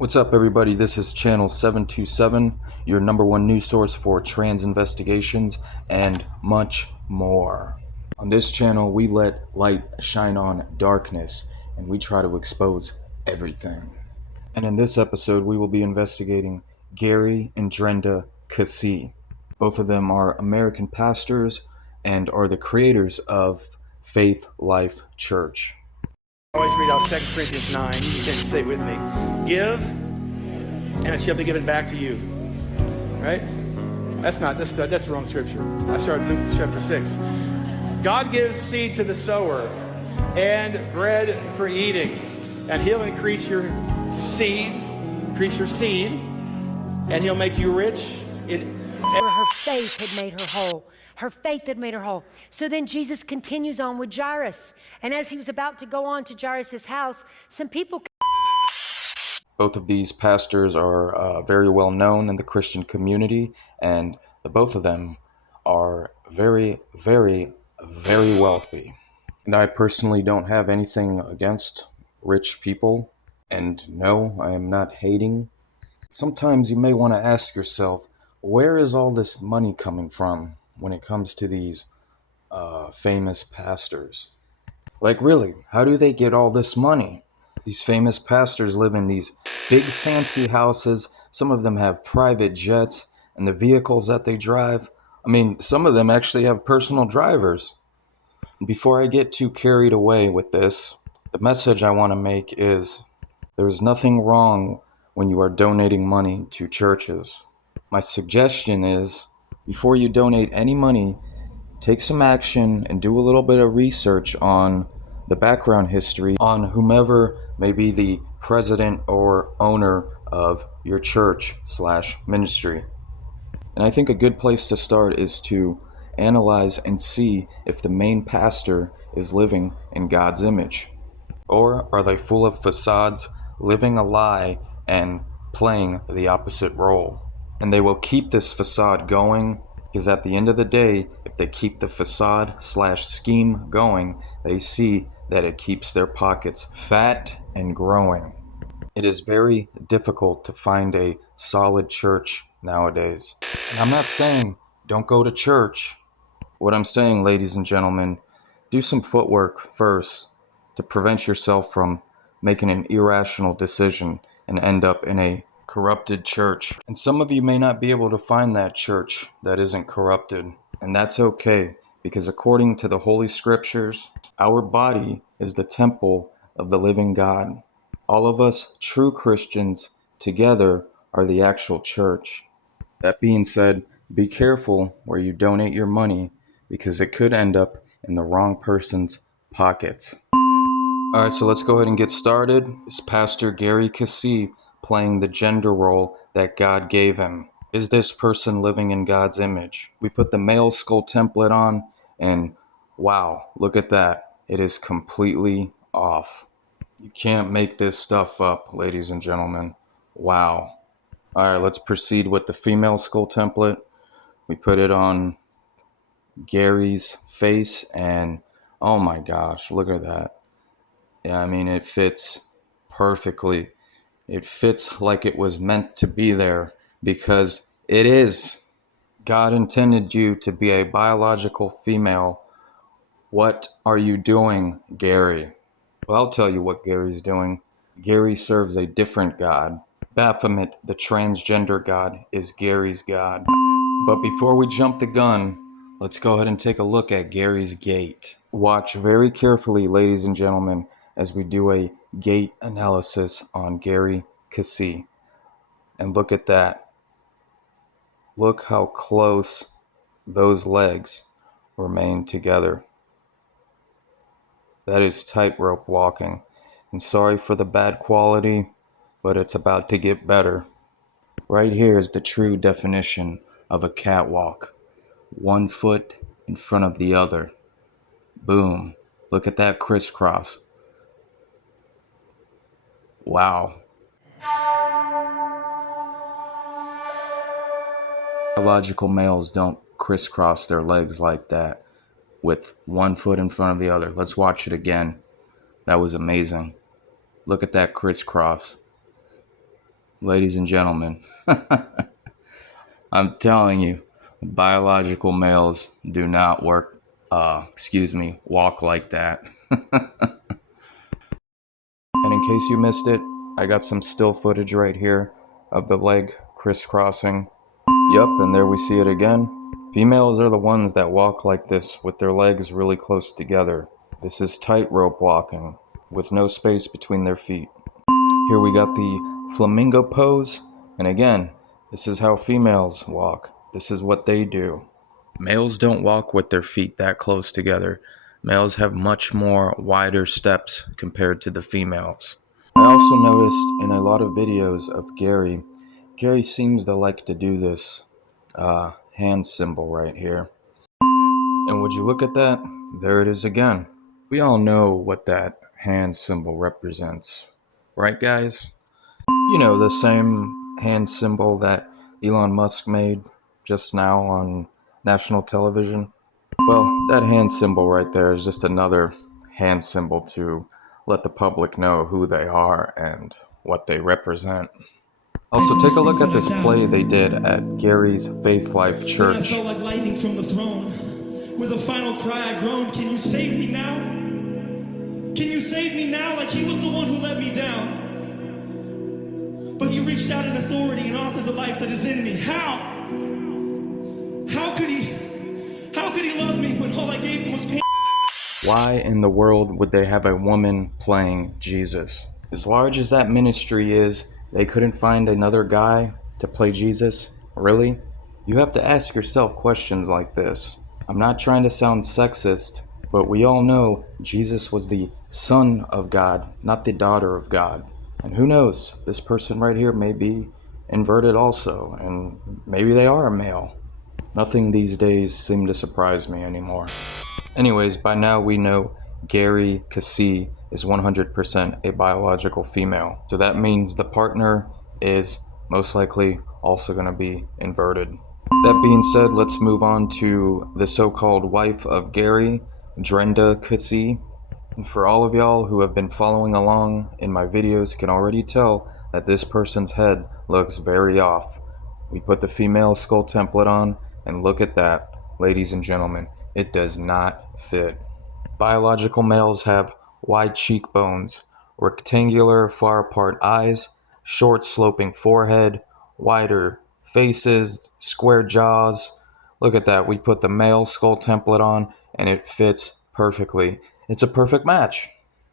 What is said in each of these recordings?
What's up, everybody? This is Channel 727, your number one news source for trans investigations and much more. On this channel, we let light shine on darkness, and we try to expose everything. And in this episode, we will be investigating Gary and Drenda Keesee. Both of them are American pastors and are the creators of Faith Life Church. I always read out 2 Corinthians 9. You can say it with me. Give, and it shall be given back to you. Right? That's the wrong scripture. I started Luke chapter 6. God gives seed to the sower and bread for eating. And he'll increase your seed, and he'll make you rich in... Her faith had made her whole. Her faith had made her whole. So then Jesus continues on with Jairus. And as he was about to go on to Jairus' house, some people... Both of these pastors are very well known in the Christian community, and both of them are very, very, very wealthy. And I personally don't have anything against rich people, and no, I am not hating. Sometimes you may want to ask yourself, where is all this money coming from when it comes to these famous pastors? Like, really, how do they get all this money? These famous pastors live in these big fancy houses. Some of them have private jets, and the vehicles that they drive, I mean, some of them actually have personal drivers. Before I get too carried away with this, the message I want to make is there's nothing wrong when you are donating money to churches. My suggestion is, before you donate any money, take some action and do a little bit of research on the background history on whomever may be the president or owner of your church/ministry. And I think a good place to start is to analyze and see if the main pastor is living in God's image. Or are they full of facades, living a lie and playing the opposite role? And they will keep this facade going because at the end of the day, if they keep the facade/scheme going, they see that it keeps their pockets fat and growing. It is very difficult to find a solid church nowadays. And I'm not saying don't go to church. What I'm saying, ladies and gentlemen, do some footwork first to prevent yourself from making an irrational decision and end up in a corrupted church. And some of you may not be able to find that church that isn't corrupted. And that's okay, because according to the Holy Scriptures, our body is the temple of the living God. All of us true Christians together are the actual church. That being said, be careful where you donate your money, because it could end up in the wrong person's pockets. Alright, so let's go ahead and get started. It's Pastor Gary Keesee playing the gender role that God gave him. Is this person living in God's image? We put the male skull template on, and wow, look at that. It is completely off. You can't make this stuff up, ladies and gentlemen. Wow. Alright, let's proceed with the female skull template. We put it on Gary's face, and oh my gosh, look at that. Yeah, I mean, it fits perfectly. It fits like it was meant to be there, because it is. God intended you to be a biological female. What are you doing, Gary? Well, I'll tell you what Gary's doing. Gary serves a different God. Baphomet, the transgender God, is Gary's God. But before we jump the gun, let's go ahead and take a look at Gary's gait. Watch very carefully, ladies and gentlemen, as we do a gait analysis on Gary Keesee. And look at that. Look how close those legs remain together. That is tightrope walking. And sorry for the bad quality, but it's about to get better. Right here is the true definition of a catwalk. One foot in front of the other. Boom. Look at that crisscross. Wow. Biological males don't crisscross their legs like that with one foot in front of the other. Let's watch it again. That was amazing. Look at that crisscross. Ladies and gentlemen, I'm telling you, biological males do not walk like that. And in case you missed it, I got some still footage right here of the leg crisscrossing. Yup, and there we see it again. Females are the ones that walk like this with their legs really close together. This is tightrope walking, with no space between their feet. Here we got the flamingo pose, and again, this is how females walk. This is what they do. Males don't walk with their feet that close together. Males have much more wider steps compared to the females. I also noticed in a lot of videos of Gary seems to like to do this hand symbol right here. And would you look at that? There it is again. We all know what that hand symbol represents. Right, guys? You know, the same hand symbol that Elon Musk made just now on national television. Well, that hand symbol right there is just another hand symbol to let the public know who they are and what they represent. Also, take a look at this play they did at Gary's Faith Life Church. I felt like lightning from the throne. With a final cry, I groaned, "Can you save me now? Can you save me now?" Like he was the one who let me down. But he reached out in authority and authored the life that is in me. How? How could he love me when all I gave him was pain? Why in the world would they have a woman playing Jesus? As large as that ministry is, they couldn't find another guy to play Jesus? Really? You have to ask yourself questions like this. I'm not trying to sound sexist, but we all know Jesus was the Son of God, not the daughter of God. And who knows, this person right here may be inverted also, and maybe they are a male. Nothing these days seem to surprise me anymore. Anyways, by now we know Gary Keesee is 100% a biological female. So that means the partner is most likely also going to be inverted. That being said, let's move on to the so-called wife of Gary, Drenda Keesee. And for all of y'all who have been following along in my videos can already tell that this person's head looks very off. We put the female skull template on, and look at that, ladies and gentlemen, it does not fit. Biological males have wide cheekbones, rectangular far apart eyes, short sloping forehead, wider faces, square jaws. Look at that, we put the male skull template on and it fits perfectly. It's a perfect match.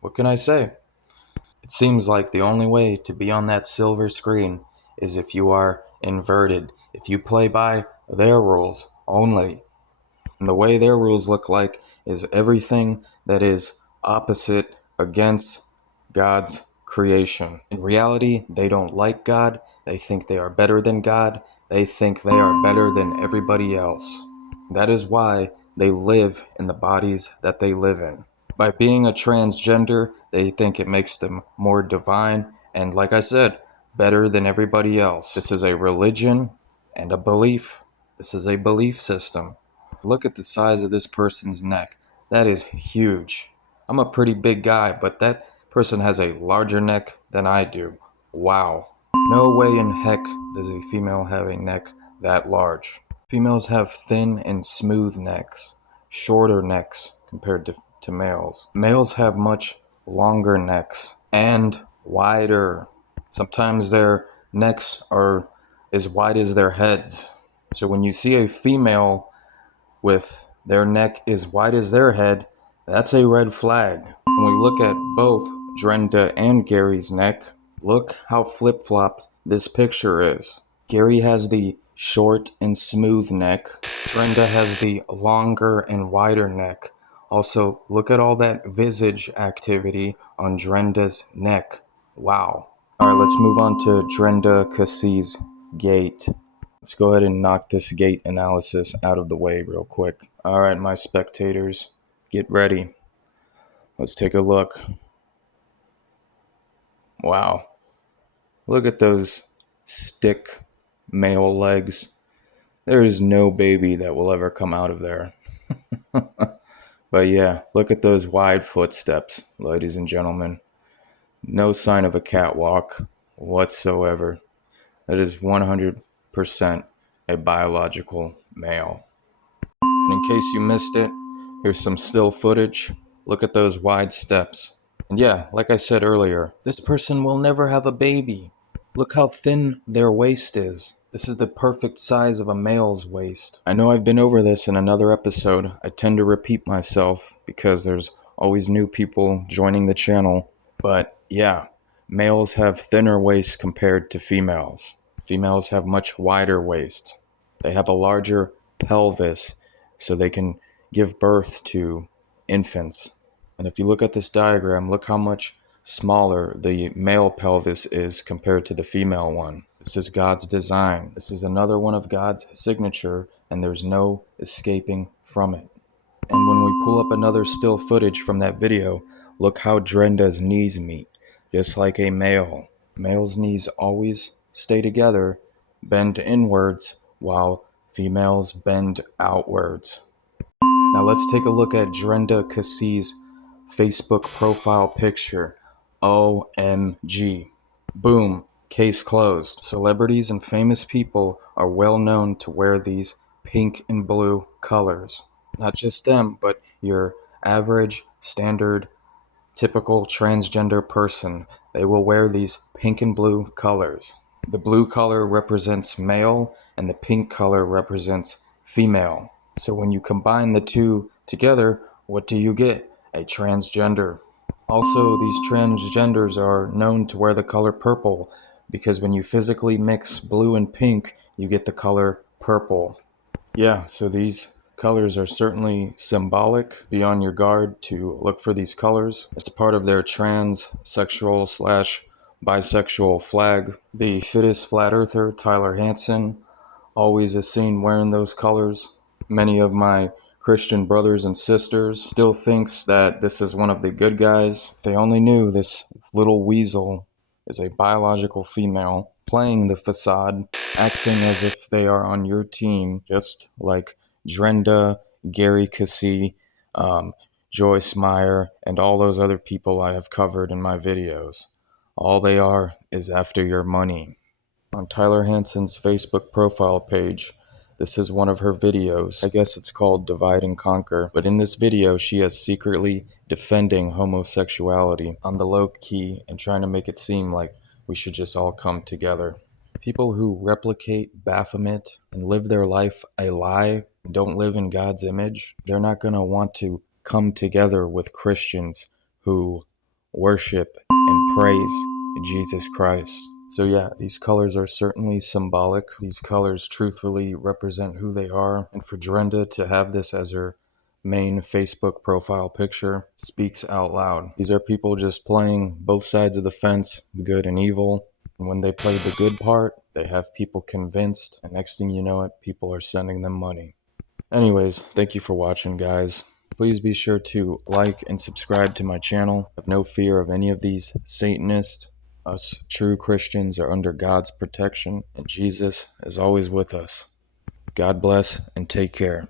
What can I say? It seems like the only way to be on that silver screen is if you are inverted, if you play by their rules only. And the way their rules look like is everything that is opposite against God's creation. In reality, they don't like God. They think they are better than God. They think they are better than everybody else. That is why they live in the bodies that they live in. By being a transgender, they think it makes them more divine and, like I said, better than everybody else. This is a religion and a belief. This is a belief system. Look at the size of this person's neck. That is huge. I'm a pretty big guy, but that person has a larger neck than I do. Wow. No way in heck does a female have a neck that large. Females have thin and smooth necks, shorter necks compared to males. Males have much longer necks and wider. Sometimes their necks are as wide as their heads. So when you see a female with their neck as wide as their head, that's a red flag. When we look at both Drenda and Gary's neck, look how flip-flopped this picture is. Gary has the short and smooth neck. Drenda has the longer and wider neck. Also, look at all that visage activity on Drenda's neck. Wow. Alright, let's move on to Drenda Keesee's gait. Let's go ahead and knock this gait analysis out of the way real quick. Alright, my spectators, get ready. Let's take a look. Wow. Look at those stick male legs. There is no baby that will ever come out of there. But yeah, look at those wide footsteps, ladies and gentlemen. No sign of a catwalk whatsoever. That is 100% a biological male. And in case you missed it, here's some still footage. Look at those wide steps. And yeah, like I said earlier, this person will never have a baby. Look how thin their waist is. This is the perfect size of a male's waist. I know I've been over this in another episode. I tend to repeat myself because there's always new people joining the channel. But yeah, males have thinner waists compared to females. Females have much wider waists. They have a larger pelvis so they can give birth to infants. And if you look at this diagram, look how much smaller the male pelvis is compared to the female one. This is God's design. This is another one of God's signature, and there's no escaping from it. And when we pull up another still footage from that video, look how Drenda's knees meet, just like a male. Male's knees always stay together, bend inwards, while females bend outwards. Now let's take a look at Drenda Keesee's Facebook profile picture. OMG. Boom. Case closed. Celebrities and famous people are well known to wear these pink and blue colors. Not just them, but your average, standard, typical transgender person. They will wear these pink and blue colors. The blue color represents male and the pink color represents female. So when you combine the two together, what do you get? A transgender. Also, these transgenders are known to wear the color purple because when you physically mix blue and pink, you get the color purple. Yeah, so these colors are certainly symbolic. Be on your guard to look for these colors. It's part of their transsexual / bisexual flag. The fittest flat earther, Tyler Hansen, always is seen wearing those colors. Many of my Christian brothers and sisters still thinks that this is one of the good guys. If they only knew this little weasel is a biological female playing the facade, acting as if they are on your team, just like Drenda, Gary Keesee, Joyce Meyer, and all those other people I have covered in my videos. All they are is after your money. On Tyler Hansen's Facebook profile page, this is one of her videos. I guess it's called Divide and Conquer. But in this video, she is secretly defending homosexuality on the low key and trying to make it seem like we should just all come together. People who replicate Baphomet and live their life a lie and don't live in God's image, they're not going to want to come together with Christians who worship and praise Jesus Christ. So yeah, these colors are certainly symbolic. These colors truthfully represent who they are. And for Drenda to have this as her main Facebook profile picture speaks out loud. These are people just playing both sides of the fence, good and evil. And when they play the good part, they have people convinced. And next thing you know it, people are sending them money. Anyways, thank you for watching, guys. Please be sure to like and subscribe to my channel. I have no fear of any of these Satanists. Us true Christians are under God's protection, and Jesus is always with us. God bless and take care.